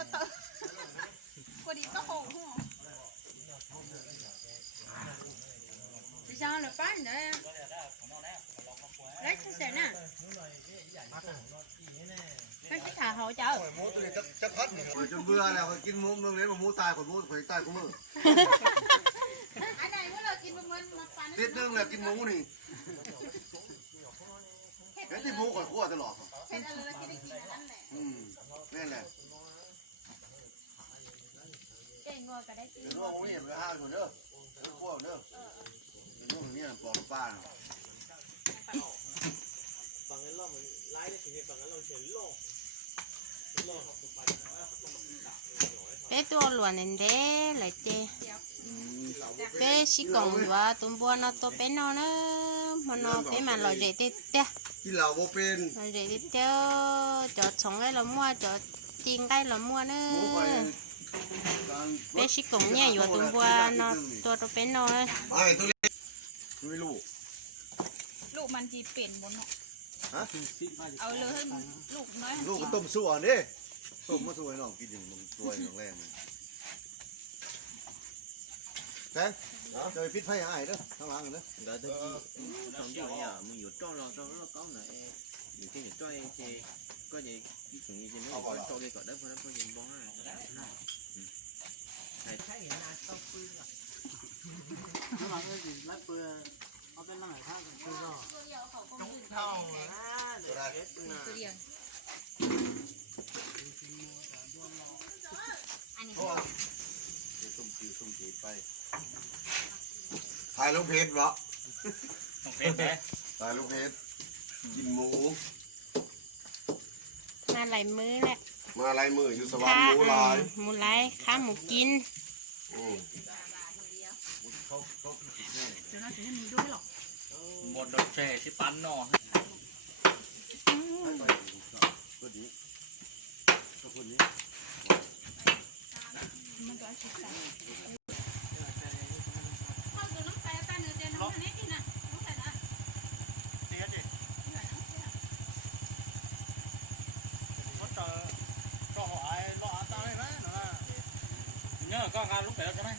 ก็เตอพอดีก็หงหัวพี่ชายเหลือปั้นเด้อแล้วจะเสร็จน่ะไม่ใช่ขาเขาเจ้าหมูตัวนี้จะพัดจนเบื่อแล้วกินหมูเมืองเลี้ยงหมูตายคนหมูเคยตายกูมืออันไหนว่าเรากินมันมาปั้นติดนึงแหละกินหมูนี่เห็นที่หมูก่อนขั้วตลอดเผ็ดอะไรเรากินได้กินอันนั้นแหละนี่แหละเก่งงอก็ได้กินเดี๋ยวเราไม่เห็นไปห้าคนเด้อขั้วเด้อเดี๋ยวนี่ปอกป้าฝั่งนั้นเราเหมือนไล่ได้ถึงฝั่งนั้นเราเฉยล่อbé tua luôn nên đế lại chê bé chỉ còn và tụi bua nó to bé nó mà nó bé mà lòi dậy tê tê กินเหล้าโบเป็น lòi dậy tê tê cho sống cái là mua cho chiên cái là mua nữa bé chỉ còn nhẹ và tụi bua nó to bé nó ไม่ตัวเล็กไม่รู้ลูกมันจีเปลี่ยนบนเนาะเอาเลยให้ลูกน้อย ลูกก็ต้มส่วนดิต้มมาส่วนน้องกินอย่างมึงตัวอย่างแรงมึงแกเจอพิษไฟหายเด้อข้างหลังเด้อ Gỡ tới chi trong chỗ này à mình vô cho nó có này nhiều khi để cho thì có gì cái chuyện gì nó có cho cái cỡ đó phải có gì bón này thấy hiện nay tao pư à nó là cái gì lá pưเอาเป็นอะไรท่ากันคือก็จงเท่าเดี๋ยวเก็บปืนอ่ะอันนี้ต้มจีไปถ่ายลูกเพชรวะถ่ายลูกเพชรกินหมู มาหลายมื้อแหละ มาลายมืออยู่สวรรค์หมูลาย หมูลายข้าหมูกินเดี๋ยวน่าจะไม่มีด้วยหรอกหมดดอกแช่ที่ปั้นนอก็ดีก็คนนี้มันก็ชิดกันเข้าตัวน้องแต่ตาเนื้อเจนน้องนี่กินนะน้องแต่นะเสียดิก็หอยรอตาได้ไหมเนาะเนี่ยก็การลุกไปแล้วใช่ไหม